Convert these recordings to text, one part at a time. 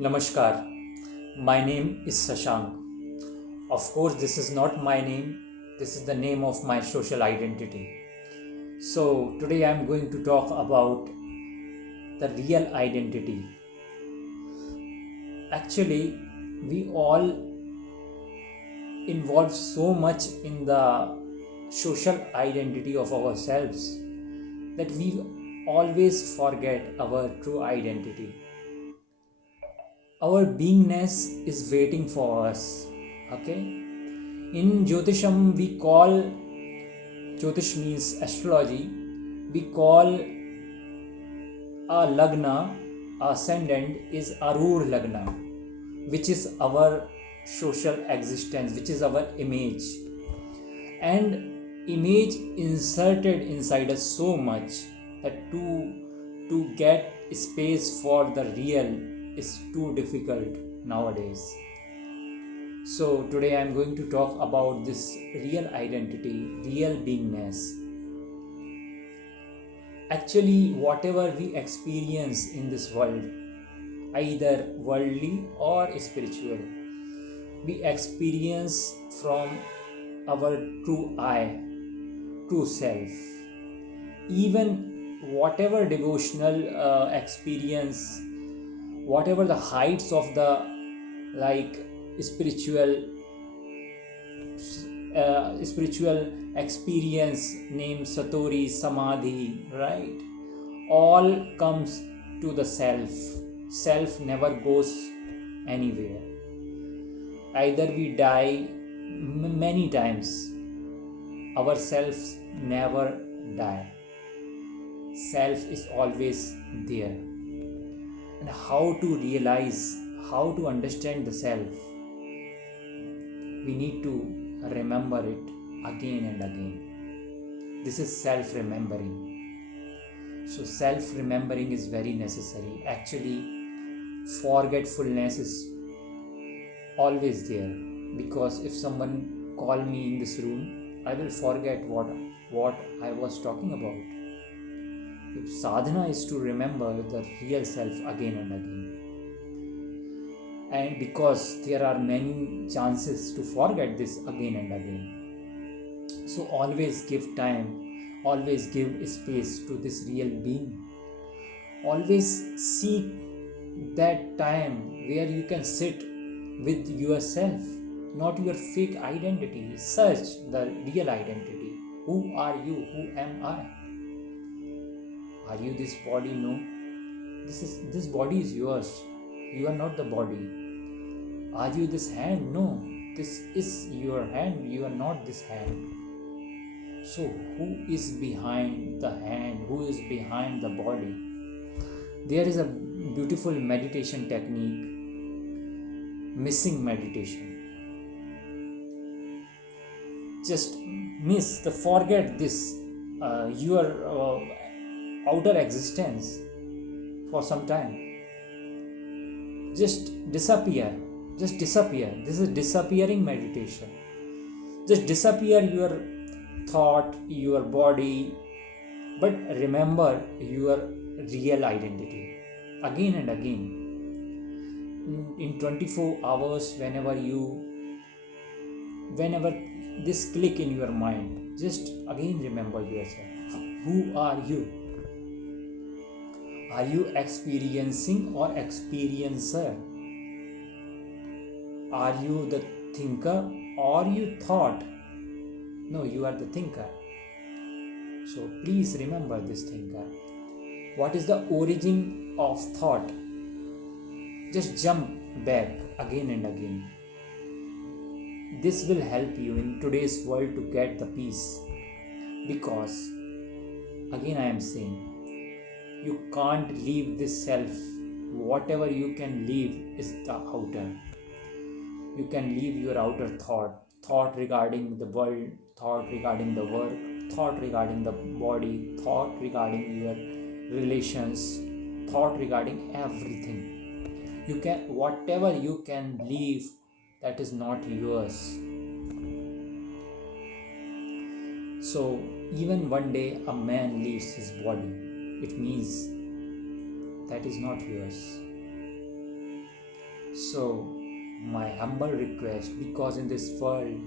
Namaskar, my name is Sashank. Of course, this is not my name, this is the name of my social identity. So, today I am going to talk about the real identity. Actually, we all involve so much in the social identity of ourselves that we always forget our true identity. Our beingness is waiting for us. Okay, in Jyotisham we call, Jyotish means astrology, we call a lagna, ascendant is Arur lagna, which is our social existence, which is our image, and image inserted inside us so much that to get space for the real is too difficult nowadays. So today I am going to talk about this real identity, real beingness. Actually, whatever we experience in this world, either worldly or spiritual, we experience from our true I, true self. Even whatever devotional experience, whatever the heights of the spiritual experience named Satori, Samadhi, right? All comes to the self. Self never goes anywhere. Either we die many times, our selves never die. Self is always there. And how to realize, how to understand the self, we need to remember it again and again. This is self-remembering. So self-remembering is very necessary. Actually, forgetfulness is always there, because if someone call me in this room, I will forget what I was talking about. If sadhana is to remember the real self again and again. And because there are many chances to forget this again and again, so always give time, always give space to this real being. Always seek that time where you can sit with yourself, not your fake identity. Search the real identity. Who are you? Who am I? Are you this body? No. This body is yours. You are not the body. Are you this hand? No. This is your hand. You are not this hand. So who is behind the hand? Who is behind the body? There is a beautiful meditation technique, missing meditation. Just forget this, your outer existence for some time. Just disappear. This is disappearing meditation. Just disappear your thought, your body, but remember your real identity again and again. In 24 hours, whenever this click in your mind, just again remember yourself. Who are you? Are you experiencing or experiencer? Are you the thinker or you thought? No, you are the thinker. So please remember this thinker. What is the origin of thought? Just jump back again and again. This will help you in today's world to get the peace. Because, again I am saying, you can't leave this self. Whatever you can leave is the outer. You can leave your outer thought regarding the world, thought regarding the work, thought regarding the body, thought regarding your relations, thought regarding everything. You can, whatever you can leave, that is not yours. So even one day a man leaves his body, it means that is not yours. So, my humble request, because in this world,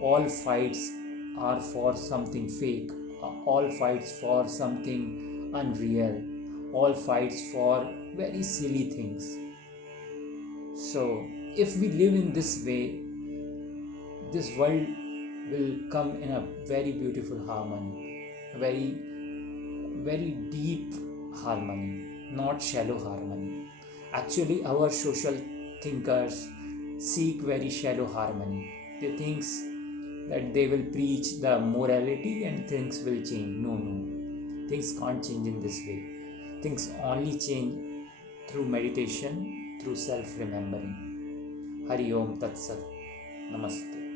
all fights are for something fake, all fights for something unreal, all fights for very silly things. So, if we live in this way, this world will come in a very beautiful harmony, a very deep harmony, not shallow harmony. Actually, our social thinkers seek very shallow harmony. They think that they will preach the morality and things will change. No, no. Things can't change in this way. Things only change through meditation, through self remembering. Hari Om Tat Sat. Namaste.